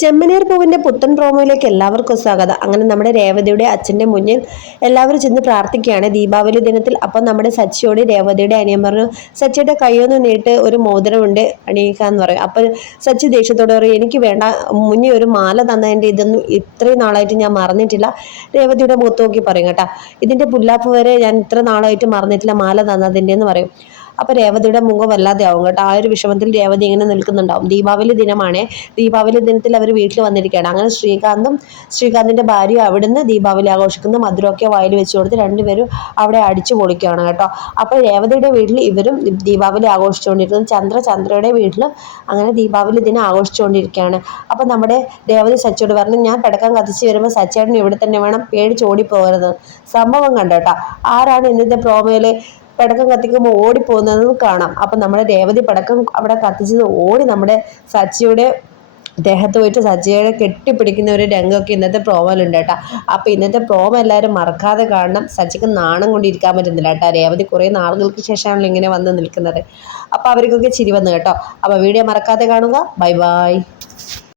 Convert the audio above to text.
ചെമ്മനീർ പൂവിന്റെ പുത്തൻ പ്രോമോയിലേക്ക് എല്ലാവർക്കും സ്വാഗതം. അങ്ങനെ നമ്മുടെ രേവതിയുടെ അച്ഛന്റെ മുന്നിൽ എല്ലാവരും ചെന്ന് പ്രാർത്ഥിക്കുകയാണ് ദീപാവലി ദിനത്തിൽ. അപ്പം നമ്മുടെ സച്ചിയോട് രേവതിയുടെ അനിയൻ പറഞ്ഞു സച്ചിയുടെ കൈയൊന്ന് നീട്ട് ഒരു മോതിരമുണ്ട് അണിയിക്കാന്ന് പറയും. അപ്പോൾ സച്ചി ദേഷ്യത്തോടെ പറയും എനിക്ക് വേണ്ട മുന്നേ ഒരു മാല തന്നതിന്റെ ഇതൊന്നും ഇത്രയും നാളായിട്ട് ഞാൻ മറന്നിട്ടില്ല രേവതിയുടെ മുഖത്ത് നോക്കി പറയും കേട്ടോ. ഇതിന്റെ പുല്ലാപ്പ് വരെ ഞാൻ ഇത്ര നാളായിട്ട് മറന്നിട്ടില്ല മാല തന്നതിന്റെ എന്ന് പറയും. അപ്പോൾ രേവതിയുടെ മുഖം വല്ലാതെ ആവും കേട്ടോ. ആ ഒരു വിഷമത്തിൽ രേവതി ഇങ്ങനെ നിൽക്കുന്നുണ്ടാവും. ദീപാവലി ദിനമാണ്. ദീപാവലി ദിനത്തിൽ അവർ വീട്ടിൽ വന്നിരിക്കുകയാണ്. അങ്ങനെ ശ്രീകാന്തും ശ്രീകാന്തിന്റെ ഭാര്യയും അവിടുന്ന് ദീപാവലി ആഘോഷിക്കുന്നു. മധുരമൊക്കെ വായിൽ വെച്ച് കൊടുത്ത് രണ്ടുപേരും അവിടെ അടിച്ചു പൊളിക്കുകയാണ് കേട്ടോ. അപ്പോൾ രേവതിയുടെ വീട്ടിൽ ഇവരും ദീപാവലി ആഘോഷിച്ചുകൊണ്ടിരിക്കുന്നു. ചന്ദ്ര ചന്ദ്രയുടെ വീട്ടിലും അങ്ങനെ ദീപാവലി ദിനം ആഘോഷിച്ചുകൊണ്ടിരിക്കുകയാണ്. അപ്പോൾ നമ്മുടെ രേവതി സച്ചോട് പറഞ്ഞു ഞാൻ പടക്കം കത്തിച്ച് വരുമ്പോൾ സച്ചേട്ടൻ ഇവിടെ തന്നെ വേണം. പേടിച്ചോടി പോകരുത് സംഭവം കണ്ടോട്ടോ ആരാണ് ഇന്നത്തെ പ്രോമോയിൽ പടക്കം കത്തിക്കുമ്പോൾ ഓടിപ്പോകുന്നത് കാണാം. അപ്പം നമ്മുടെ രേവതി പടക്കം അവിടെ കത്തിച്ചത് ഓടി നമ്മുടെ സച്ചിയുടെ ദേഹത്ത് പോയിട്ട് സച്ചിയെ കെട്ടിപ്പിടിക്കുന്ന ഒരു രംഗമൊക്കെ ഇന്നത്തെ പ്രോമോയിലുണ്ട് കേട്ടോ. അപ്പോൾ ഇന്നത്തെ പ്രോമോ എല്ലാവരും മറക്കാതെ കാണണം. സച്ചിക്ക് നാണം കൊണ്ടിരിക്കാൻ പറ്റുന്നില്ല കേട്ടോ. രേവതി കുറേ നാളുകൾക്ക് ശേഷമാണല്ലോ ഇങ്ങനെ വന്ന് നിൽക്കുന്നത്. അപ്പോൾ അവർക്കൊക്കെ ചിരി വന്നു കേട്ടോ. അപ്പോൾ വീഡിയോ മറക്കാതെ കാണുക. Bye bye.